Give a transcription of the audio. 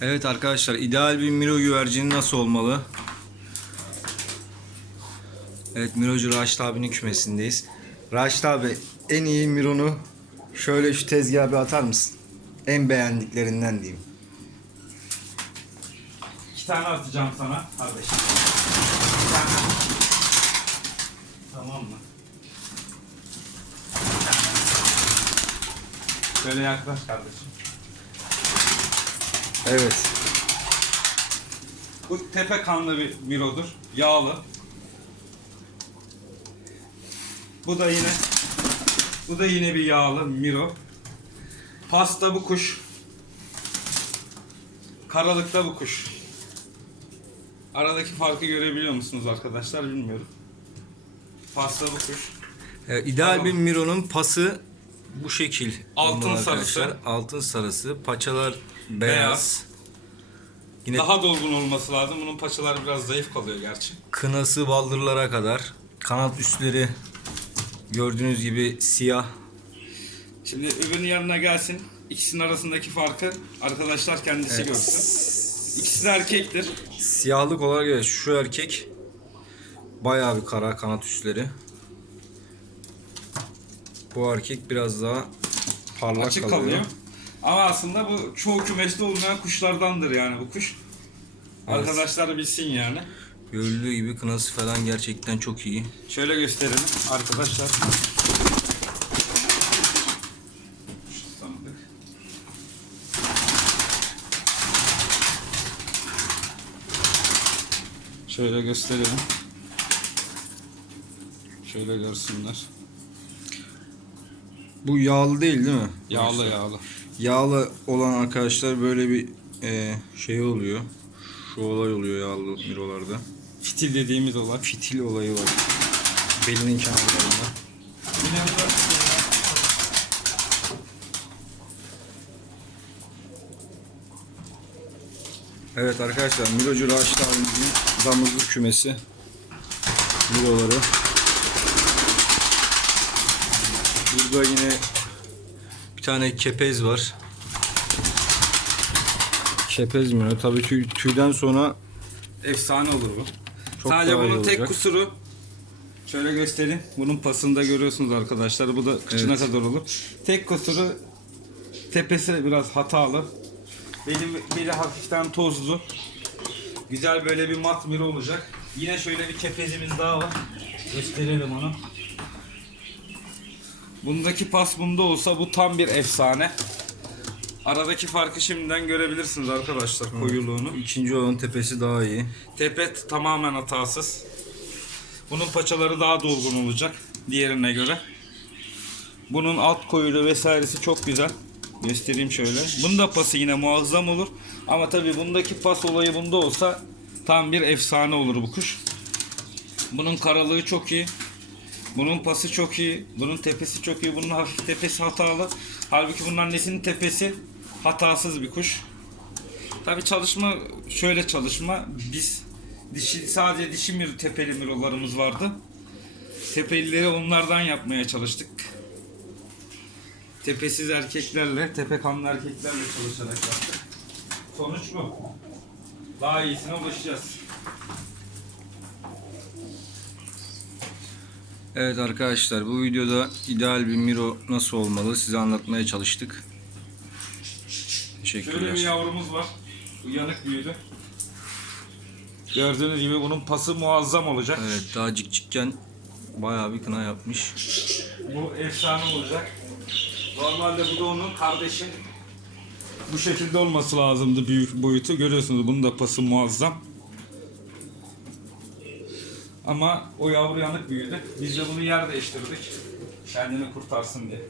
Evet arkadaşlar ideal bir Miro güvercini nasıl olmalı? Evet Mirocu Raşit abinin kümesindeyiz. Raşit abi en iyi Miro'nu şöyle şu tezgaha bir atar mısın? En beğendiklerinden diyeyim. İki tane atacağım sana kardeşim. Tamam mı? Şöyle yaklaş kardeşim. Evet. Bu tepe kanlı bir mirodur. Yağlı. Bu da yine bu da yine bir yağlı miro. Pasta bu kuş. Karalıkta bu kuş. Aradaki farkı görebiliyor musunuz arkadaşlar bilmiyorum. Pasta bu kuş. Evet, ideal bir Miro'nun pası bu şekil. Altın sarısı. arkadaşlar. Altın sarısı. Paçalar beyaz. Beyaz. Yine Daha dolgun olması lazım. Bunun paçaları biraz zayıf kalıyor gerçi. kınası baldırlara kadar. Kanat üstleri gördüğünüz gibi siyah. Şimdi öbürünün yanına gelsin. İkisinin arasındaki farkı arkadaşlar kendisi görsün. İkisi de erkektir. Siyahlık olarak evet, şu erkek bayağı bir kara kanat üstleri. Bu erkek biraz daha parlak açık kalıyor. kalıyor. Ama aslında bu çoğu kümeste olmayan kuşlardandır yani bu kuş. Evet. Arkadaşlar bilsin yani. Görüldüğü gibi kınası falan gerçekten çok iyi. Şöyle gösterelim arkadaşlar. Şöyle gösterelim. Şöyle görsünler. Bu yağlı değil değil mi? Yağlı yağlı. Yağlı olan arkadaşlar böyle bir e, şey oluyor. Şu olay oluyor yağlı mirolarda. Fitil dediğimiz olay. Fitil olayı var. Belinin kenarlarında. Evet arkadaşlar Mirocu Raşit abimizin damızlık kümesi. Miroları. Burada yine bir tane kepez var. Kepez Miro. Tabii tüy, tüyden sonra Efsane olur bu. Çok Sadece bunun tek olacak. kusuru şöyle göstereyim. Bunun pasını da görüyorsunuz arkadaşlar. Bu da kıçına Evet. kadar olur. Tek kusuru tepesi biraz hatalı. Benim beli hafiften tozlu. Güzel böyle bir mat miri olacak. Yine şöyle bir kepezimiz daha var. Gösterelim onu. Bundaki pas bunda olsa bu tam bir efsane. Aradaki farkı şimdiden görebilirsiniz arkadaşlar koyuluğunu. ikinci olan tepesi daha iyi. Tepe tamamen hatasız. Bunun paçaları daha dolgun olacak diğerine göre. Bunun alt koyulu vesairesi çok güzel. Göstereyim şöyle. Bunun da pası yine muazzam olur. Ama tabi bundaki pas olayı bunda olsa tam bir efsane olur bu kuş. Bunun karalığı çok iyi. Bunun pası çok iyi. Bunun tepesi çok iyi. Bunun hafif tepesi hatalı. Halbuki bunun annesinin tepesi hatasız bir kuş. Tabi çalışma şöyle çalışma. Biz dişi sadece dişi mir tepeli mirolarımız vardı. Tepelileri onlardan yapmaya çalıştık. Tepesiz erkeklerle, tepe kanlı erkeklerle çalışarak yaptık. Sonuç bu. Daha iyisine ulaşacağız. Evet arkadaşlar bu videoda ideal bir Miro nasıl olmalı size anlatmaya çalıştık. Şöyle bir Teşekkürler. yavrumuz var. Uyanık büyüdü. Gördüğünüz gibi bunun pası muazzam olacak. Evet daha cikcikken bayağı bir kına yapmış. Bu efsane olacak. Normalde bu da onun kardeşi. Bu şekilde olması lazımdı büyük boyutu. Görüyorsunuz bunun da pası muazzam. Ama o yavru yanık büyüdü. Biz de bunu yer değiştirdik. Kendini kurtarsın diye.